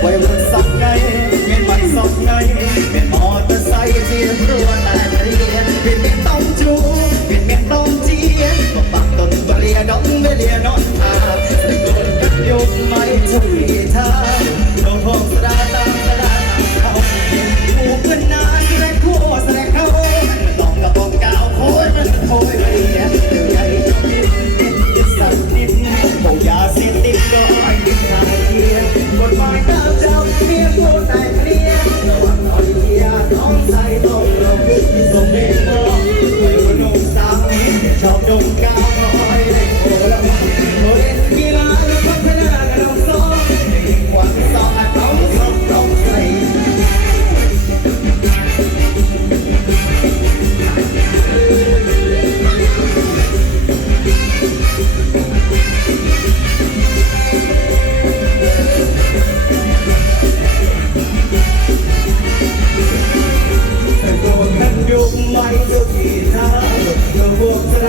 ไว้รุ่นสักไงเป็นไปสองไงเป็นมอเตอร์ไซค์ที่รัวแต่เรียนเป็นเมียต้องจูเป็นเมียต้องเจียนบปักต้นเรียดองเรียนอน ไ